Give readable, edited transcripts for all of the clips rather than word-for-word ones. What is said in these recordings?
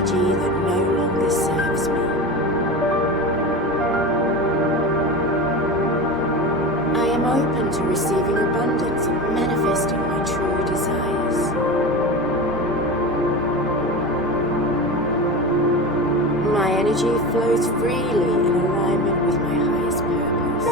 energy that no longer serves me. I am open to receiving abundance and manifesting my true desires. My energy flows freely in alignment with my highest purpose.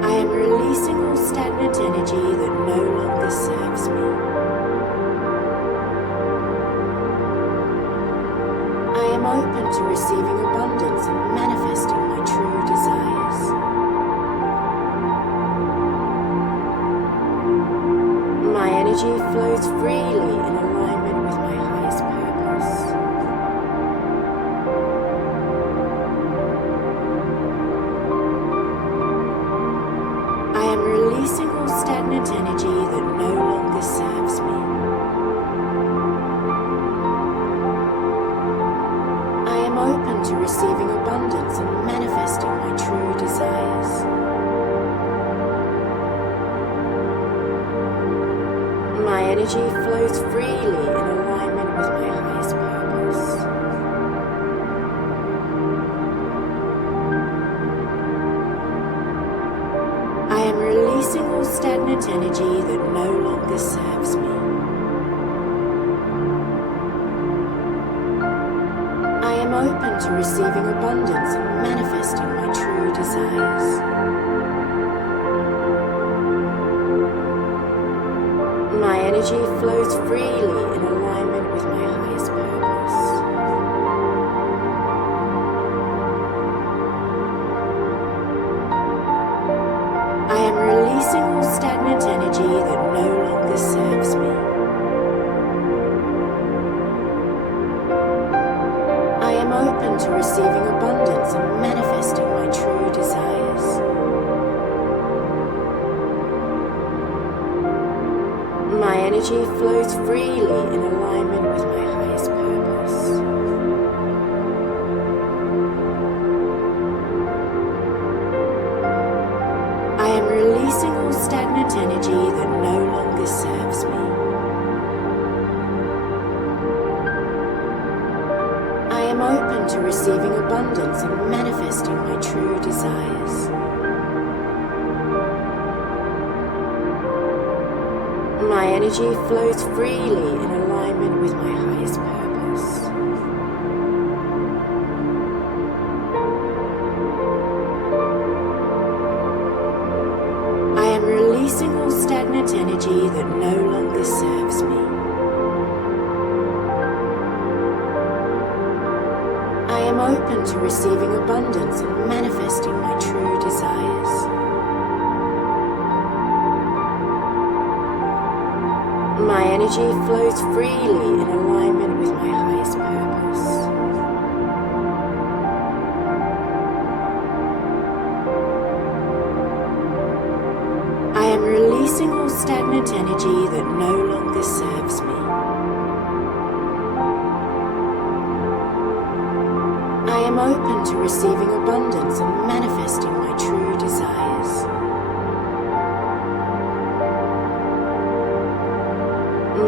I am releasing all stagnant energy that no longer serves me. I am open to receiving abundance and manifesting my true desires. My energy flows freely in alignment with my highest purpose. I am releasing all stagnant energy that no longer serves me. I am open to receiving abundance and manifesting my true desires. My energy flows freely in alignment with my highest purpose. I am releasing all stagnant energy that no longer serves me. I am open to receiving abundance and manifesting my true desires. My energy flows freely in alignment with my highest purpose. I am releasing all stagnant energy that no longer serves me. I am open to receiving abundance and manifesting my true desires. My energy flows freely in alignment with my highest purpose. I am releasing all stagnant energy that no longer serves me. I am open to receiving abundance and manifesting my true desires. My energy flows freely in alignment with my highest purpose. I am releasing all stagnant energy that no longer serves me. I am open to receiving abundance and manifesting my true desires. My energy flows freely in alignment with my highest purpose. I am releasing all stagnant energy that no longer serves me. I am open to receiving abundance and manifesting my true desires.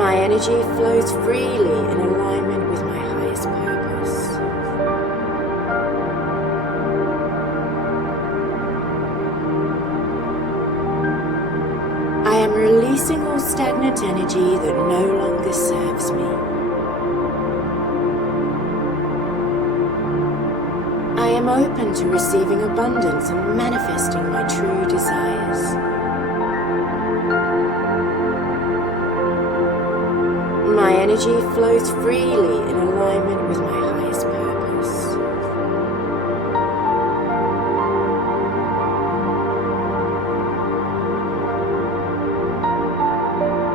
My energy flows freely in alignment with my highest purpose. I am releasing all stagnant energy that no longer serves me. I am open to receiving abundance and manifesting my true desires. My energy flows freely in alignment with my highest purpose.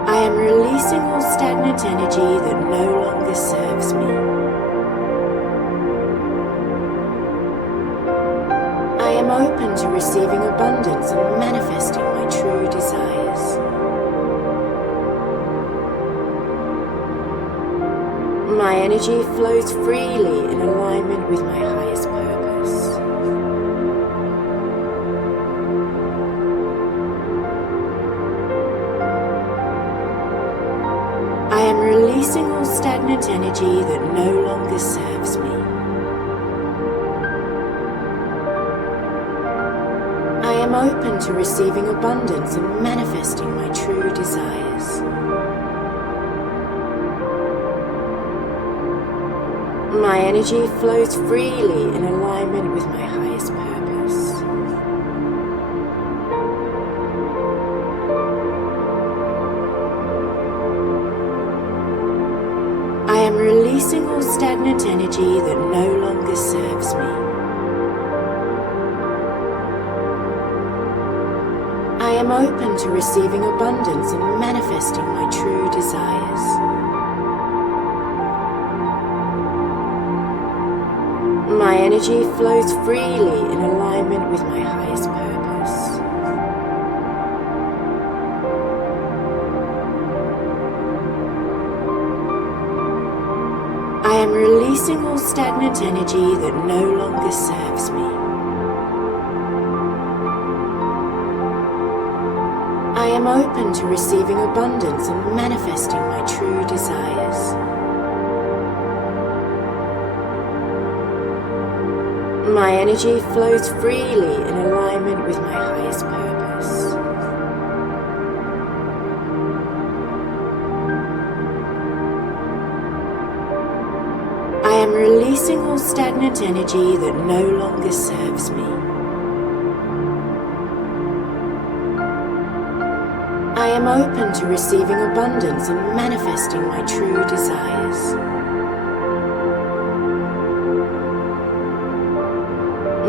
I am releasing all stagnant energy that no longer serves me. I am open to receiving abundance and manifesting my true desires. My energy flows freely in alignment with my highest purpose. all stagnant energy that no longer serves me. I am open to receiving abundance and manifesting my true desires. My energy flows freely in alignment with my highest purpose. I am releasing all stagnant energy that no longer serves me. I am open to receiving abundance and manifesting my true desires. My energy flows freely in alignment with my highest purpose. I am releasing all stagnant energy that no longer serves me. I am open to receiving abundance and manifesting my true desires. My energy flows freely in alignment with my highest purpose. I am releasing all stagnant energy that no longer serves me. I am open to receiving abundance and manifesting my true desires.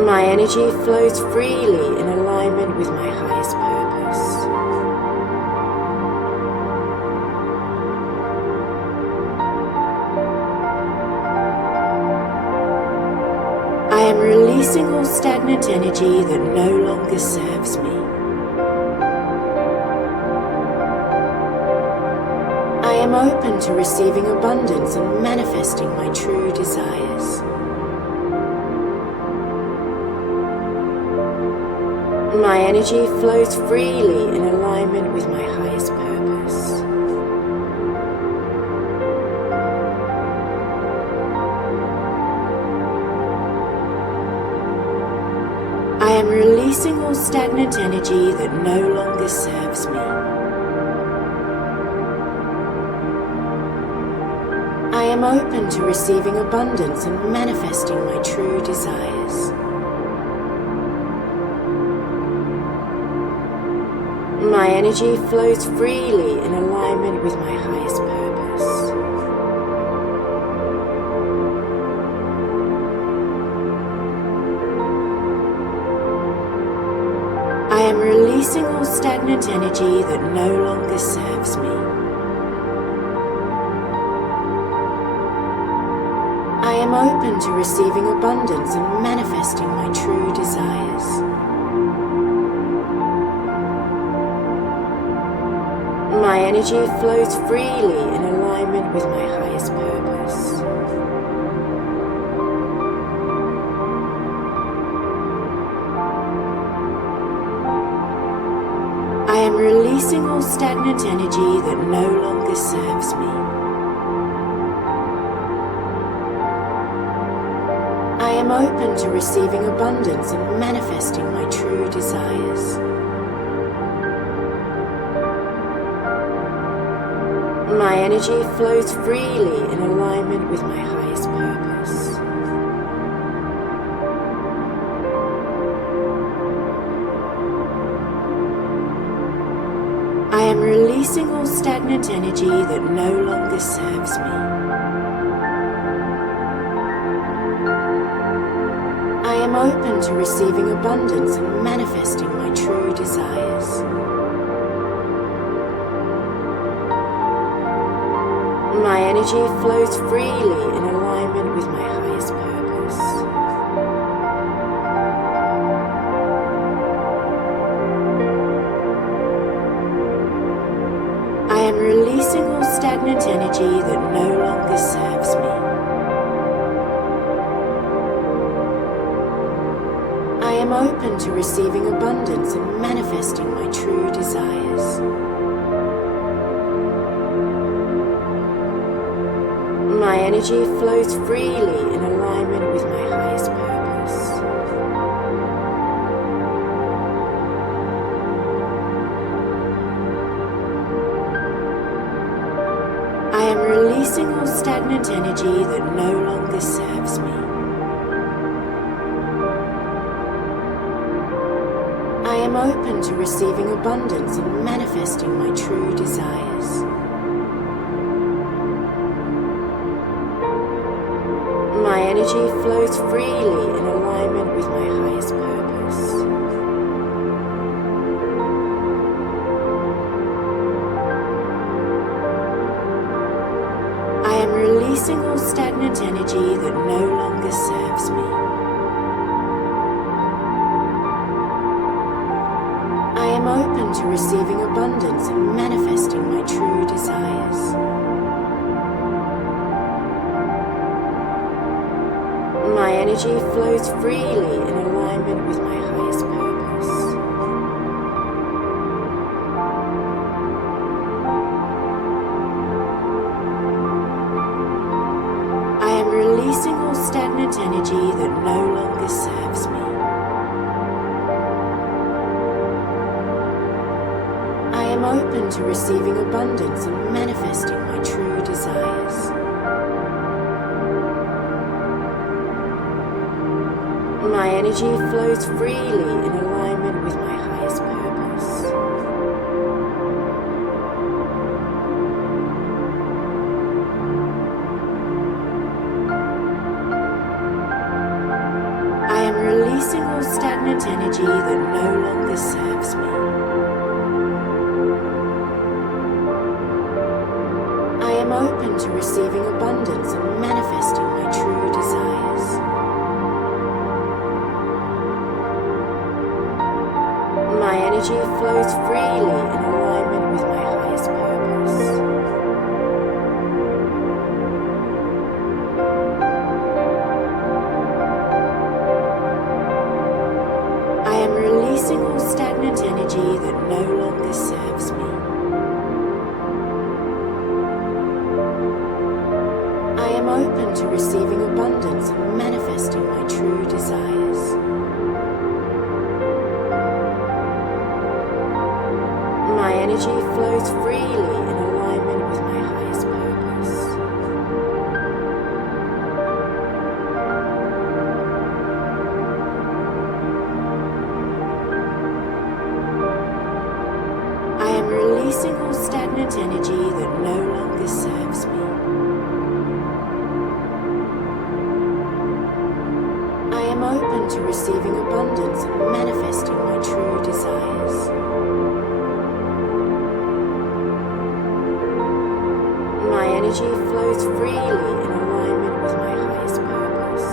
My energy flows freely in alignment with my highest purpose. I am releasing all stagnant energy that no longer serves me. I am open to receiving abundance and manifesting my true desires. My energy flows freely in alignment with my highest purpose. I am releasing all stagnant energy that no longer serves me. I am open to receiving abundance and manifesting my true desires. My energy flows freely in alignment with my highest purpose. I am releasing all stagnant energy that no longer serves me. I am open to receiving abundance and manifesting my true desires. My energy flows freely in alignment with my highest purpose. I am releasing all stagnant energy that no longer serves me. I am open to receiving abundance and manifesting my true desires. My energy flows freely in alignment with my highest purpose. I am releasing all stagnant energy that no longer serves me. I am open to receiving abundance and manifesting my true desires. My energy flows freely in alignment with my highest purpose. I am releasing all stagnant energy that no longer serves me. I am open to receiving abundance and manifesting my true desires. My energy flows freely in alignment with my highest purpose. I am releasing all stagnant energy that no longer serves me. I am open to receiving abundance and manifesting my true desires. My energy flows freely in alignment with my highest purpose. I am releasing all stagnant energy that no longer serves me. I am open to receiving abundance and manifesting my true desires. My energy flows freely in alignment with my highest purpose. I am releasing all stagnant energy that no longer serves me. I am open to receiving abundance and manifesting my true desires. My energy flows freely in alignment with my highest purpose. I am releasing all stagnant energy that no longer serves me. I am open to receiving abundance and manifesting my true desires. My energy flows freely in alignment with my highest purpose. I am releasing all stagnant energy that no longer serves me. I am open to receiving abundance and manifesting my true desires. My energy flows freely in alignment with my highest purpose. I am releasing all stagnant energy that no longer serves me. I am open to receiving abundance and manifesting my true desires. My energy flows freely in alignment with my highest purpose.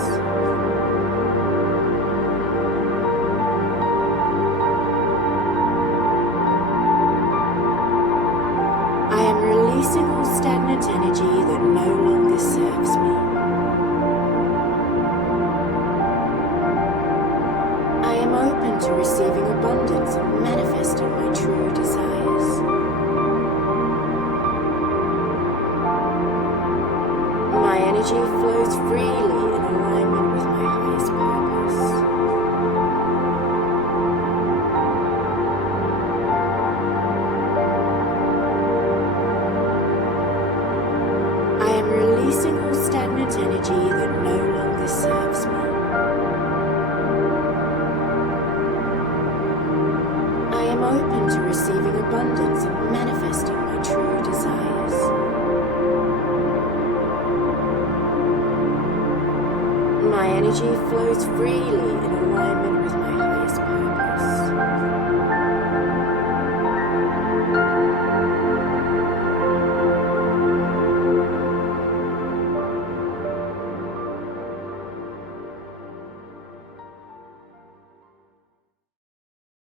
I am releasing all stagnant energy that no longer serves me. I am open to receiving abundance and manifesting my true desires. My energy flows freely in alignment with my highest purpose. I am releasing all stagnant energy that no longer serves me. I am open to receiving abundance and manifesting my true desires. My energy flows freely in alignment with my